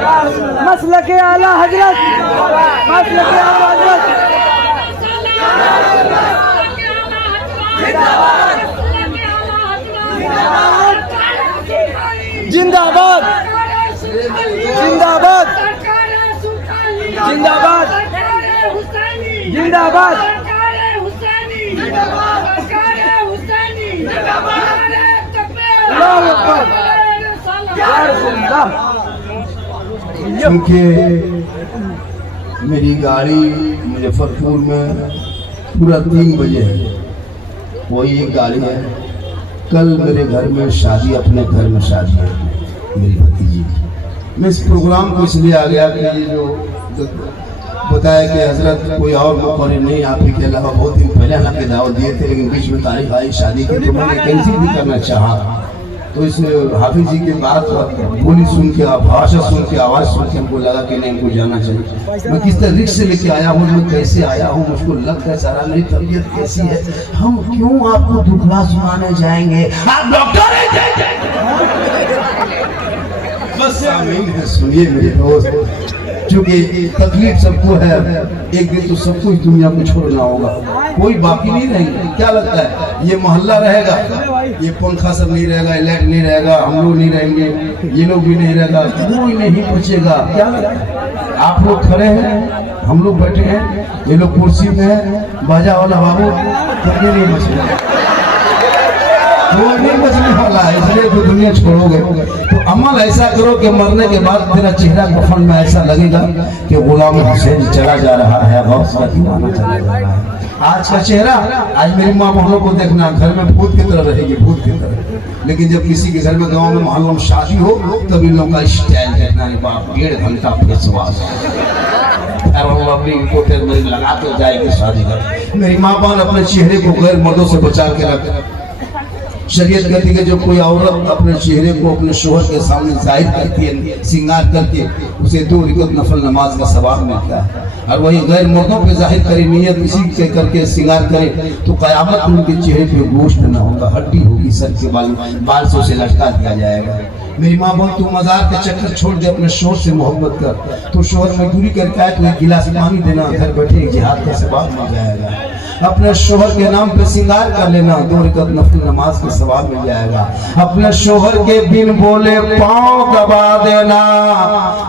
मसलके आला हजरत, मसलके आला हजरत। जिंदाबाद, जिंदाबाद, जिंदाबाद, जिंदाबाद, क्योंकि मेरी गाड़ी मुजफ्फरपुर में पूरा 3 बजे है, वही एक गाड़ी है। कल मेरे घर में शादी, अपने घर में शादी है मेरी भतीजी की। मैं इस प्रोग्राम को इसलिए आ गया कि ये जो बताया कि हजरत कोई और मुकर्रर नहीं, आप ही के अलावा बहुत दिन पहले हालांकि दावत दिए थे, लेकिन बीच में तारीख आई शादी की तो मैंने कैंसिल भी करना चाहा। तो इस हाफिज जी के बात बोली सुन के, भाषा सुन के, आवाज़ सुन के हमको लगा कि नहीं, हमको जाना चाहिए। मैं किस तरह रिक्स से लेके आया हूँ, मैं कैसे आया हूँ, मुझको लग कैसा, मेरी तबीयत कैसी है, हम क्यों आपको दुखड़ा सुनाने जाएंगे, आप डॉक्टर हैं। बस आमीन है, सुनिए मेरे दोस्त, क्योंकि तकलीफ सबको है, एक दिन तो सब कुछ दुनिया को छोड़ना होगा, कोई बाकी नहीं रहेंगे। क्या लगता है ये मोहल्ला रहेगा, ये पंखा सब नहीं रहेगा, लाइट नहीं रहेगा, हम लोग नहीं रहेंगे, ये लोग भी नहीं रहेगा, कोई नहीं बचेगा। क्या लगता है आप लोग खड़े हैं, हम लोग बैठे हैं, ये लोग कुर्सी में है, बाजा वाला बाबू कभी नहीं बचेगा, वो नहीं बचने वाला है, इसलिए तो दुनिया छोड़ोगे। तो अमल ऐसा करो कि मरने के बाद तेरा चेहरा कफन में ऐसा लगेगा कि गुलाम हुसैन चला जा रहा है, गौस का दीवाना चला जा रहा है। आज का चेहरा, आज मेरी माँ बहनों को देखना, घर में भूत की तरह रहेगी, भूत की तरह। लेकिन जब किसी के घर में, गाँव में, मोहल्लों में शादी हो, तब इन लोगों का स्टाइल देखना, बाप 1.5 घंटा फेस वॉश लगा तो जाएगी शादी कर। मेरी माँ बहन अपने चेहरे को गैर मर्दों से बचा के रख। शरीयत कहती है जो कोई औरत अपने चेहरे को अपने शोहर के सामने जाहिर करती है, श्रृंगार करके, उसे 2 रकात नफल नमाज का सवाब मिलता है। और वही गैर मर्दों पे जाहिर करे, नियत इसी के करके श्रृंगार करे, तो क़यामत में उनके चेहरे पे गोश्त न होगा, हड्डी होगी, सर के बाल से उसे लटका दिया जाएगा। मेरी माँ बहुत, तू मजार के चक्कर छोड़ दे, अपने शोहर से मोहब्बत कर। तो शोहर मजदूरी करके आए तो 1 गिलास पानी देना, घर बैठे जिहाद का सवाब मिल जाएगा। अपने शोहर के नाम पे श्रृंगार कर लेना, 2 रकात नफिल नमाज के सवाब मिल जाएगा। अपने शोहर के बिन बोले पांव दबा देना,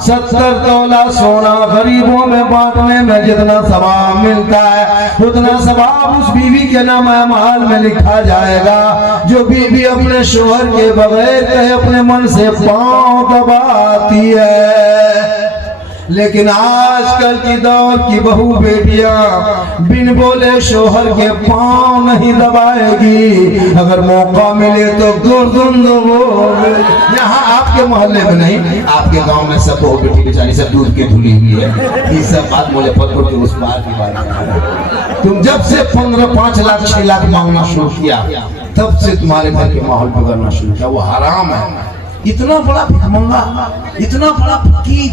70 तोला सोना गरीबों में बांटने में जितना सवाब मिलता है उतना सवाब उस बीवी के नाम अमाल में लिखा जाएगा जो बीवी अपने शोहर के बगैर कहे अपने मन से पांव दबाती है। लेकिन आजकल की दौर की बहू बेटियां बिन बोले शोहर के पांव नहीं दबाएगी, अगर मौका मिले तो गुर्दुन यहाँ आपके मोहल्ले में नहीं, आपके गांव में सब बहू बेटी बेचारी सब दूध की धुली हुई है। ये सब बात मुजफ्फरपुर के उस पार की बात है। तुम जब से 5 लाख 6 लाख मांगना शुरू किया तब से तुम्हारे घर के माहौल बिगड़ना शुरू किया। वो हराम है। इतना बड़ा भिखमंगा, इतना बड़ा फकीर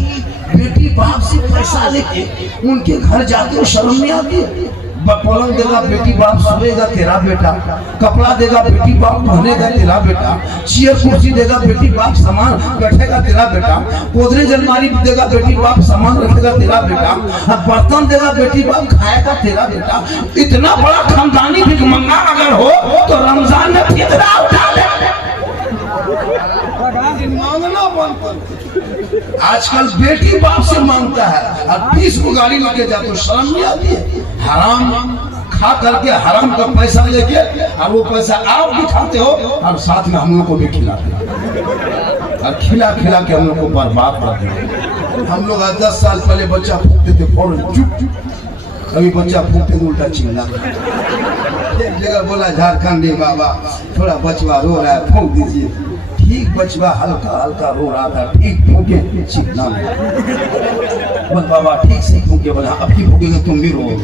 बेटी बाप से पैसा लेके उनके घर जाते हो, शर्म नहीं आती है? पलंग देगा बेटी बाप सोएगा तेरा बेटा, कपड़ा देगा बेटी बाप पहनेगा तेरा बेटा, चेयर कुर्सी देगा बेटी बाप सामान बैठेगा तेरा बेटा, गोदरेज अलमारी देगा बेटी बाप सामान रखेगा तेरा बेटा, बर्तन देगा बेटी बाप खाएगा तेरा बेटा। इतना बड़ा खानदानी भिखमंगा अगर हो तो रमजान में फितरा उठा ले। मांगना बंद। आजकल बेटी बाप से मांगता है और 20 को गाड़ी लेके जाते हो, शर्म नहीं आती है? हराम खा करके हराम का पैसा लेके और वो पैसा आप भी खाते हो और साथ में हम लोग को भी खिलाते हो और खिला खिला के हम लोग को बर्बाद करते हो। हम लोग 10 साल पहले बच्चा फूकते थे फौरन चुप चुप, कभी बच्चा फूकते तो उल्टा चिल्ला, एक जगह बोला झारखंडी बाबा थोड़ा बचवा रो रहा है फूक दीजिए, ठीक बचवा हल्का हल्का रो रहा था, ठीक फूके चिल्ला, बोल बाबा ठीक से फूके, बोला अब की फूकेंगे तुम भी रोगे।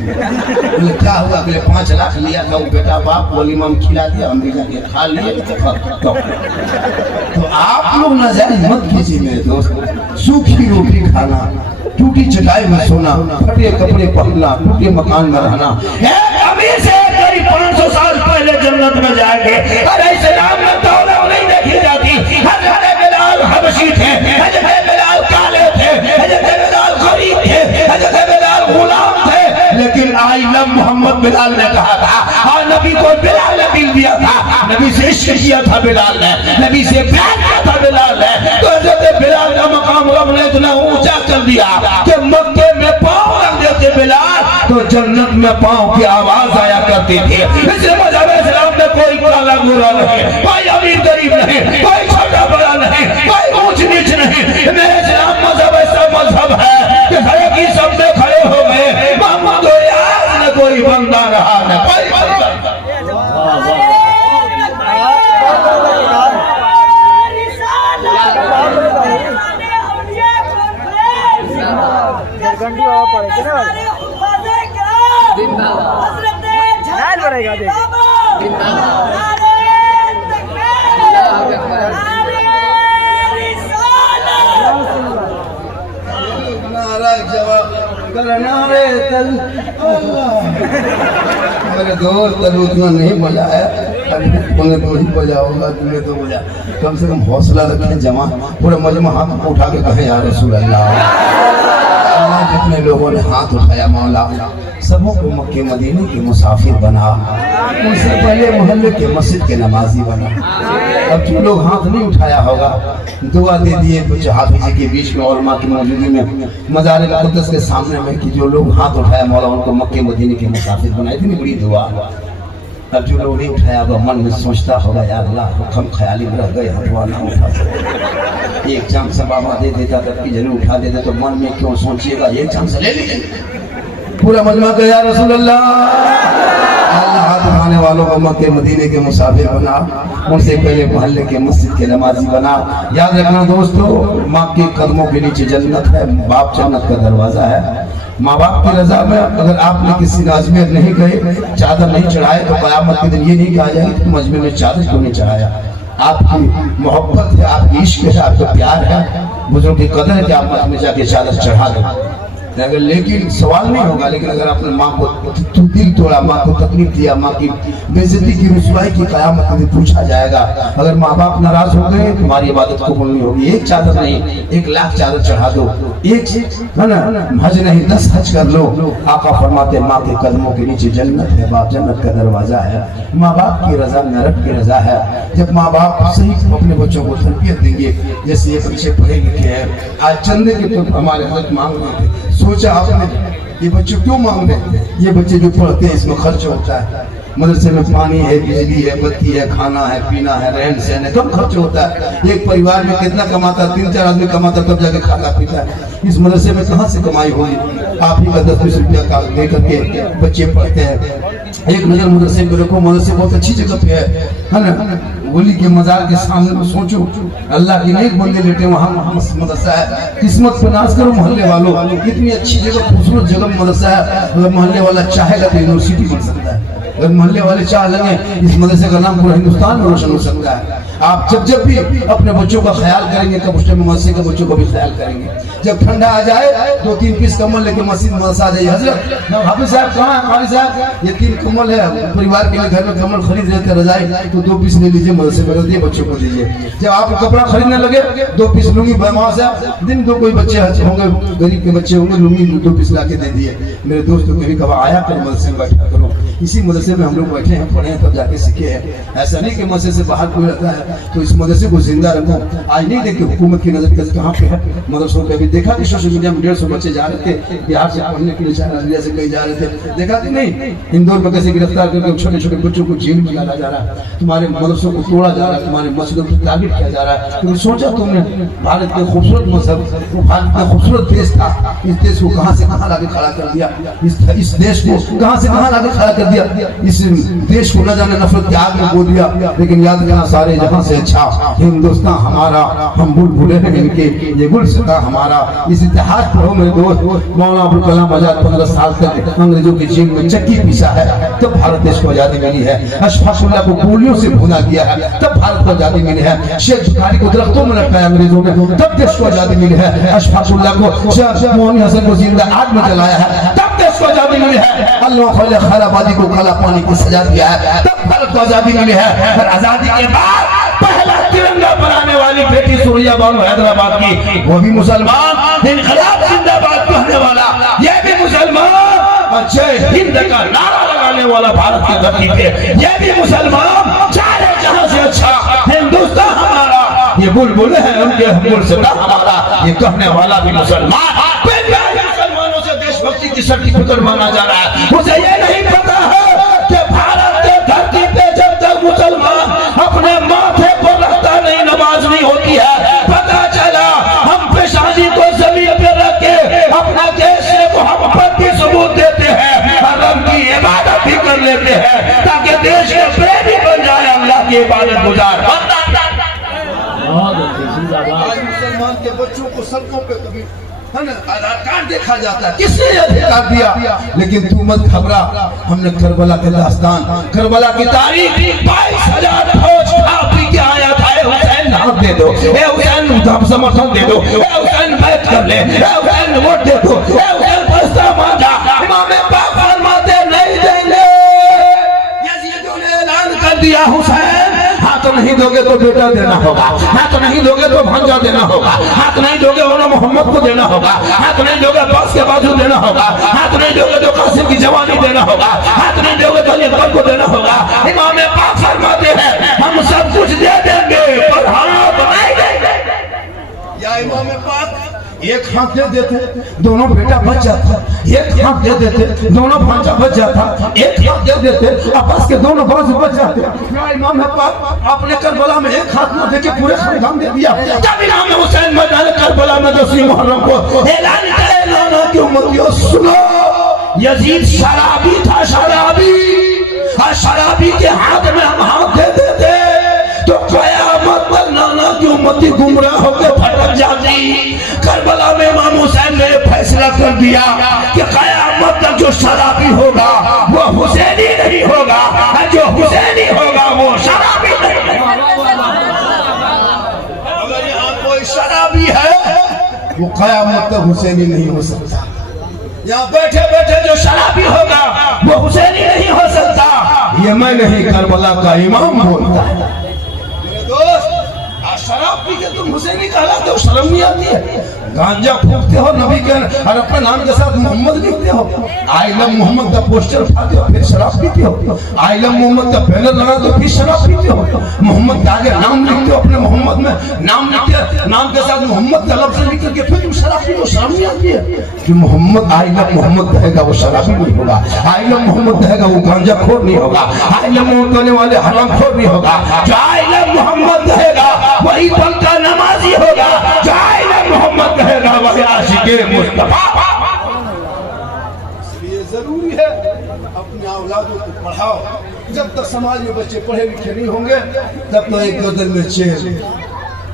बोले क्या हुआ? अगले 5 लाख लिया था वो बेटा बाप वलीमा में खिला दिया, हम भी जाके खा लिए। तो आप लोग नाजायज मत कीजिए मेरे दोस्त। सूखी रोटी खाना, टूटी चटाई में सोना, फटे कपड़े पहनना, टूटे मकान में रहना, अभी से करीब 500 साल पहले जन्नत में जाएंगे। अरे इस्लाम में दौलत नहीं देखी जाती। हज़रत बिलाल हबशी थे, हज़रत बिलाल काले थे, हज़रत बिलाल गरीब थे, हज़रत बिलाल गुलाम थे, लेकिन आई लव मोहम्मद बिलाल ने कहा था और नबी को बिलाल ने दिल दिया था, नबी से इश्क किया था बिलाल ने, नबी से प्यार किया था बिलाल ने। तो हज़रत बिलाल का मकाम रब ने इतना ऊंचा कर दिया कि मक्के में पांव रख देते बिलाल तो जन्नत में पांव की आवाज आया करती थी। इसलिए मज़हब इस्लाम में कोई काला गोरा नहीं, कोई अमीर गरीब नहीं, कोई छोटा बड़ा नहीं, कोई ऊंच नीच नहीं। मेरे इस्लाम मजहब ऐसा मजहब है कि हर की सब में खड़े हो गए, मोहम्मद न कोई बंदा रहा न कोई बंदा। मेरे दोस्त अभी उतना नहीं बजाया, तूने तो ही बजा होगा, तूने तो बजा। कम से कम हौसला रखें जमा, पूरा मजमा हाथ उठा के कहे या रसूल अल्लाह। जितने लोगों ने हाथ उठाया मौला सबों को मक्के मदीने के मुसाफिर बना, उनसे पहले मोहल्ले के मस्जिद के नमाजी बना। अब जो लोग हाथ नहीं उठाया होगा दुआ दे दिए कुछ हाफिज के बीच में उलमा की मौजूदगी में मज़ार मुक़द्दस के सामने में कि जो लोग हाथ उठाया मौला उनको मक्के मदीने के मुसाफिर बना। इतनी बड़ी दुआ। अब जो लोग नहीं उठाया होगा मन में सोचता होगा यार अल्लाह हुक्म ख्याली में रह गए, हथवा ना उठा सकते, एक चांस बाबा दे देता तब की जरूर उठा देते तो मन में क्यों सोचिएगा एक चांस ले लीजिए। पूरा मजमा का या रसूल अल्लाह, अल्लाह हाथ उठाने वालों को मक्के मदीने के मुसाफिर बना, उनसे पहले मोहल्ले के मस्जिद के नमाजी बना। याद रखना दोस्तों, माँ के कदमों के नीचे जन्नत है, बाप जन्नत का दरवाजा है। माँ बाप की रजा में अगर आपने किसी ने अजमेर नहीं गए, चादर नहीं चढ़ाए तो क़यामत के दिन ये नहीं कहा जाएगा तुम अजमेर में चादर क्यों नहीं चढ़ाया। आपकी मोहब्बत है, आपकी इश्क है, आपका प्यार है, बुजुर्ग की कदर है कि आप में जाके चादर चढ़ा दो। अगर लेकिन सवाल नहीं होगा, लेकिन अगर आपने माँ को तू दिल तोड़ा, माँ को तकलीफ दिया, माँ की बेइज्जती की रुसवाई की कयामत में पूछा जाएगा। अगर माँ बाप नाराज हो गए तुम्हारी इबादत कबूल नहीं होगी। एक चादर नहीं 1 लाख चादर चढ़ा दो, एक है ना हज नहीं 10 हज कर लो। आका फरमाते माँ के कदमों के नीचे जन्नत है, बाप जन्नत का दरवाजा है। माँ बाप की रजा नरक की रजा है। जब माँ बाप सही अपने बच्चों को तरबियत देंगे, जैसे ये बच्चे पढ़े लिखे हैं, आज चंदे के तो हमारे हजरत मांग रहे थे, सोचा आपने ये बच्चे क्यों मांग रहे हैं? ये बच्चे जो पढ़ते हैं इसमें खर्च होता है, मदरसे में पानी है, बिजली है, बत्ती है, खाना है, पीना है, रहन सहन है, कम खर्च होता है। एक परिवार में कितना कमाता है? 3-4 आदमी कमाता तब जाके खाता पीता है। इस मदरसे में कहाँ से कमाई होगी? आप ही का 10-20 रुपया का दे करके बच्चे पढ़ते हैं। एक नजर मदरसे में रखो, मदरसे बहुत अच्छी जगह पे है ना। वली के मजार के सामने सोचो, अल्लाह के नेक बंदे लेटे वहाँ मदरसा है। किस्मत पे नाज करो मोहल्ले वालों, इतनी अच्छी जगह, खूबसूरत जगह मदरसा है। अगर मोहल्ले वाला चाहेगा तो यूनिवर्सिटी बन सकता है। अगर मोहल्ले वाले चाह लगे इस मदरसे का नाम पूरा हिंदुस्तान में रोशन हो सकता है। आप जब भी अपने बच्चों का ख्याल करेंगे तब उस टाइम मदरसे के बच्चों का भी ख्याल करेंगे। जब ठंडा आ जाए 2-3 पीस कम्बल लेके मस्जिद मदरसा आ जाइए। हजरत हाफिज साहब कहाँ है? कारी साहब ये 3 कम्बल है, परिवार के लिए घर में कम्बल खरीद रहे थे, रजाई, तो 2 पीस ले लीजिए, मदरसे में रख दिए, बच्चों को दीजिए। जब आप कपड़ा खरीदने लगे 2 पीस लुंगी, वहाँ से दिन को कोई बच्चे होंगे, गरीब के बच्चे होंगे, लुंगी 2 पीस ला के दे दिए। मेरे दोस्तों को भी कहा आया करो मदरसे में बैठा करो। इसी मदरसे में हम लोग बैठे हैं, पढ़े हैं, तब जाके सीखे हैं। ऐसा नहीं कि मदरसे से बाहर कोई रहता है तो इस मदरसे को जिंदा रखो। आज नहीं देखते हुकूमत की नजर कहाँ पे है मदरसों पे। अभी देखा कि सोशल मीडिया में 150 बच्चे जा रहे थे बिहार से पढ़ने के लिए, चाइना से कहीं जा रहे थे, देखा कि नहीं? इंदौर में कैसे गिरफ्तार करके छोटे छोटे बच्चों को जेल में डाला जा रहा है, तुम्हारे मदरसों को तोड़ा जा रहा है, तुम्हारे मस्जिदों को टारगेट किया जा रहा है। तो सोचा तुमने भारत के खूबसूरत मजहब, भारत का खूबसूरत देश था, इस देश को कहाँ से कहाँ लाके खड़ा कर दिया, इस देश को कहाँ से कहाँ लाके खड़ा कर दिया। इस देश को न जाने नफरत के आग में बो दिया। लेकिन याद रखना सारे जहां से अच्छा हिंदुस्तान हमारा, हम बुलबुले हैं इनके, ये गुलसिता हमारा। इस इतिहास पढ़ो मेरे दोस्त। मौलाना अबुल कलाम आजाद 15 साल तक अंग्रेजों की जेल में चक्की पीसा है, तब भारत देश को आजादी मिली है। अशफाकुल्लाह को गोलियों से भुना दिया है, तब भारत को आजादी मिली है। शेख बुखारी को दरख्तों में लटकाया अंग्रेजों ने, तब देश को आजादी मिली है। अशफाकुल्लाह को शेख मोहन हसन को जिंदा आग में जलाया है, तब देश को आजादी मिली है। अल्लाह खैराबादी को काला पानी की सजा दिया है, तब भारत को आजादी मिली है। और आजादी के बाद पहला तिरंगा बनाने वाली बेटी सुरैया बानो हैदराबाद की, वो भी मुसलमान, इनकलाब जिंदाबाद कहने वाला, ये भी मुसलमान, और जय हिंद का नारा लगाने वाला भारत की धरती पे, ये भी मुसलमान। चाहे जहां से अच्छा हिंदुस्तान हमारा, ये बुलबुल है उनके गुलसिता हमारा, ये कहने वाला भी मुसलमान। मुसलमानों से देशभक्ति की सर्टिफिकेट मांगा जा रहा है। मुझे ये नहीं पता है कि भारत के धरती पे जब तक मुसलमान अपने माथे पर रखता नहीं, नमाज नहीं होती है। पता चला हम पेशानी को जमीन पे रख के अपना देश से मोहब्बत की सबूत देते हैं, रब की इबादत भी कर लेते हैं, ताकि देश के प्रेमी बन जाए, अल्लाह की इबादत गुजार। आज मुसलमान के बच्चों को सड़कों पे कभी आधार कार्ड देखा जाता है, किसने अधिकार दिया? लेकिन तू मत घबरा, हमने करबला के दास्तान, करबला की तारीख, 22,000 फौज पी के आया था। हुसैन नाम दे दो, हुसैन समर्थन दे दो, हुसैन बैठ कर ले, हुसैन वोट दे दो, हुसैन पैसा मांगा, इमाम पाक फरमाते नहीं देंगे। यजीदों ने ऐलान कर दिया हुसैन हाथ नहीं दोगे तो बेटा देना होगा, हाथ नहीं दोगे तो भांजा देना होगा, हाथ नहीं दोगे उन्हें मोहम्मद को देना होगा, हाथ नहीं दोगे बस के बाजू देना होगा, हाथ नहीं दोगे तो कासिम की जवानी देना होगा, हाथ नहीं दोगे तो अली को देना होगा। इमाम पाक फरमाते हैं हम सब कुछ दे देंगे पर हाथ नहीं देंगे। या इमाम पाक एक हाथ दे देते दोनों बेटा बच जाता, एक हाथ दे देते दोनों भांजा बच जाता, एक हाथ दे देते आपस के दोनों बाजू बच जाते। इमाम पाक आपने करबला में एक हाथ न देके पूरे खानदान दे दिया। जब इमाम हुसैन मैदान करबला में 10 मुहर्रम को ऐलान करे, नाना की उम्मतियों सुनो, यजीद शराबी था, शराबी, और शराबी के हाथ में हम हाथ दे देते तो कयामत तक नाना की उम्मती गुमराह होकर भटक जाती। करबला में इमाम हुसैन ने फैसला कर दिया कि कयामत तक जो शराबी होगा वो हुसैनी नहीं होगा, जो हुसैनी होगा वो शराबी नहीं होगा। अगर यहाँ कोई शराबी है वो कयामत तक हुसैनी नहीं हो सकता। यहाँ बैठे बैठे जो शराबी होगा वो हुसैनी नहीं हो सकता। ये मैं नहीं, करबला का इमाम बोलता है। मेरे दोस्त, आज शराब पी के तुम हुसैनी कहलाते हो, शर्म नहीं आती है? गांजा फूकते हो नबी के और अपने नाम के साथ मोहम्मद लिखते हो, आई लव मोहम्मद का पोस्टर उठाते हो, फिर शराब पीते हो। आई लव मोहम्मद का बैनर लगाते हो, फिर शराब पीते हो। मोहम्मद के आगे नाम लिखते हो, अपने मोहम्मद में नाम लिखते, नाम के साथ मोहम्मद का लफ्ज लिख करके फिर तुम शराब पीते हो। शर्म नहीं आती है कि मोहम्मद आई लव मोहम्मद कहेगा वो शराबी नहीं होगा, आई लव मोहम्मद कहेगा वो गांजा खोर नहीं होगा, आई लव मोहम्मद करने वाले हराम खोर नहीं होगा। जो आई लव मोहम्मद कहेगा वही पक्का नमाजी होगा, जो आई लव मोहम्मद कहेगा वही आशिके मुस्तफा। इसलिए जरूरी है अपने औलादों को पढ़ाओ। जब तक समाज में बच्चे पढ़े लिखे नहीं होंगे तब तो एक गर्दन में चेन,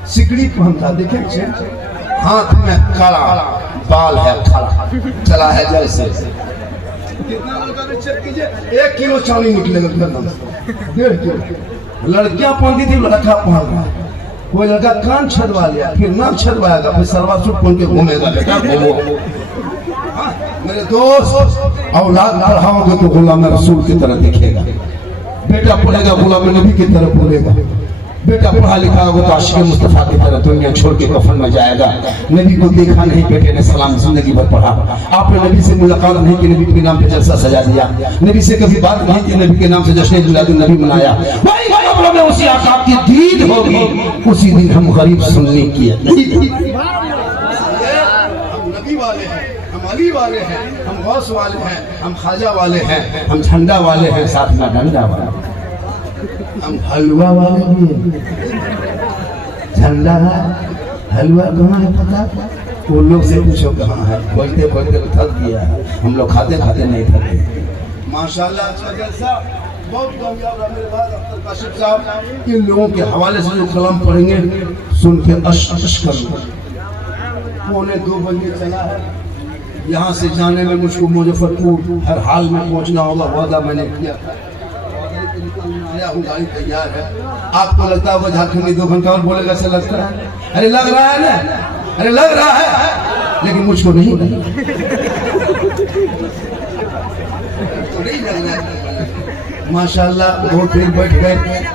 सिकड़ी पहनता, देखे चेन, हाथ में काला, बाल है खड़ा, चला है जैसे। कितना लड़का ने चेक कीजिए, 1 किलो चांदी निकलेगा गर्दन से, 1.5 किलो। लड़कियां पहनती थी, लड़का पहन रहा है। कोई लड़का कान छदवा लिया, फिर नाक छदवाएगा, फिर सलवार सूट पहन के घूमेगा। बेटा घूमो। मेरे दोस्त, औलाद पढ़ाओगे तो गुलाम रसूल की तरह दिखेगा। बेटा पढ़ेगा गुलाम नबी की तरह बोलेगा। बेटा पढ़ा लिखा होगा तो आशिक मुस्तफा की तरह दुनिया छोड़ के कफन में जाएगा। नबी को देखा नहीं, बेटे ने सलाम जिंदगी भर पढ़ा। आपने नबी से मुलाकात नहीं की, नबी के नाम पे जलसा सजा दिया। नबी से कभी बात नहीं की, नबी के नाम से जश्न मिलादुन नबी मनाया। वही कब्र में उसी आका की दीद होगी, उसी दिन हम गरीब सुन्नी की हम नबी वाले हैं, हम अली वाले हैं, हम गौस वाले हैं, हम ख्वाजा वाले हैं, हम झंडा वाले हैं, साथ में डंडा वाले, हम हलवा वाले भी हैं। झंडा है, हलवा कहाँ है पता? वो लोग से पूछो कहाँ है। खोजते खोजते थक गया है, हम लोग खाते खाते नहीं थके। माशाल्लाह अच्छा जलसा बहुत कामयाब रहा। मेरे बाद अख्तर काशिफ साहब इन लोगों के हवाले से जो कलाम पढ़ेंगे सुन के अश कर लो। 1:45 बजे चला है, यहाँ से जाने में मुझको मुजफ्फरपुर हर हाल में पहुँचना होगा, वादा मैंने किया था। आया हूँ, गाड़ी तैयार है। आपको लगता है वो झारखंडी 2 घंटा और बोलेगा, ऐसा लगता है? अरे लग रहा है ना, अरे लग रहा है, लेकिन मुझको नहीं लग रहा है। माशाल्लाह बहुत देर बैठ गए।